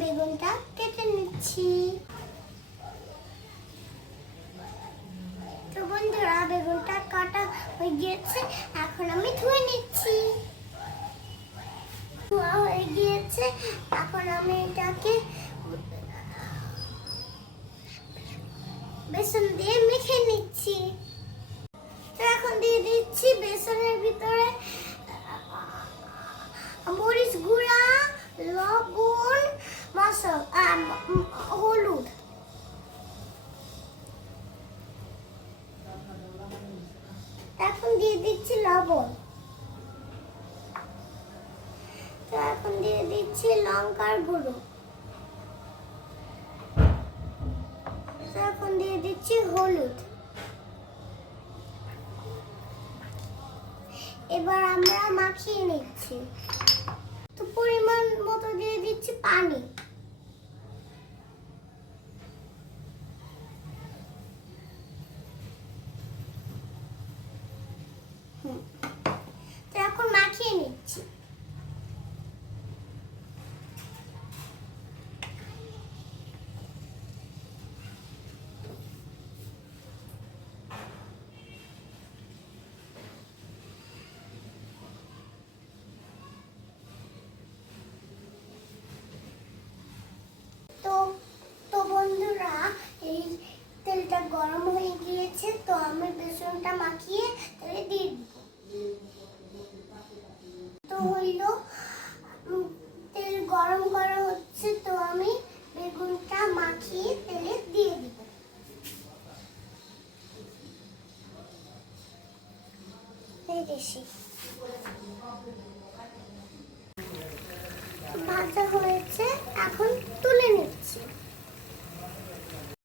বেগুনটা কেটে নিচ্ছি। তো বন্ধুরা বেগুনটা কাটা হয়ে গিয়েছে, এখন আমি ধুয়ে নিচ্ছি। ধোয়া হয়ে গিয়েছে, এখন আমি এটাকে বেসন দিয়ে মেখে নিচ্ছি। তো এখন দিয়ে দিচ্ছি বেসনের ভিতরে মরিচ গুঁড়া, লবণ, মশলা, হলুদ। এখন দিয়ে দিচ্ছি লবণ। তো এখন দিয়ে দিচ্ছি লঙ্কার গুঁড়ো। তো এখন দিয়ে দিচ্ছি হলুদ। এবার আমরা মাখিয়ে নিচ্ছি। তো পরিমাণ মতো দিয়ে দিচ্ছি পানি। তো এখন মাখিয়ে নিচ্ছি। তো বন্ধুরা এই তেলটা গরম হয়ে গিয়েছে, তো আমি বেসনটা মাখিয়ে তেলে দিয়ে দিব। তো হইল, তেল গরম করা হচ্ছে, তো আমি বেগুনটা মাখিয়ে তেলে দিয়ে দিব। ভাজা হয়েছে, এখন তুলে নিচ্ছি।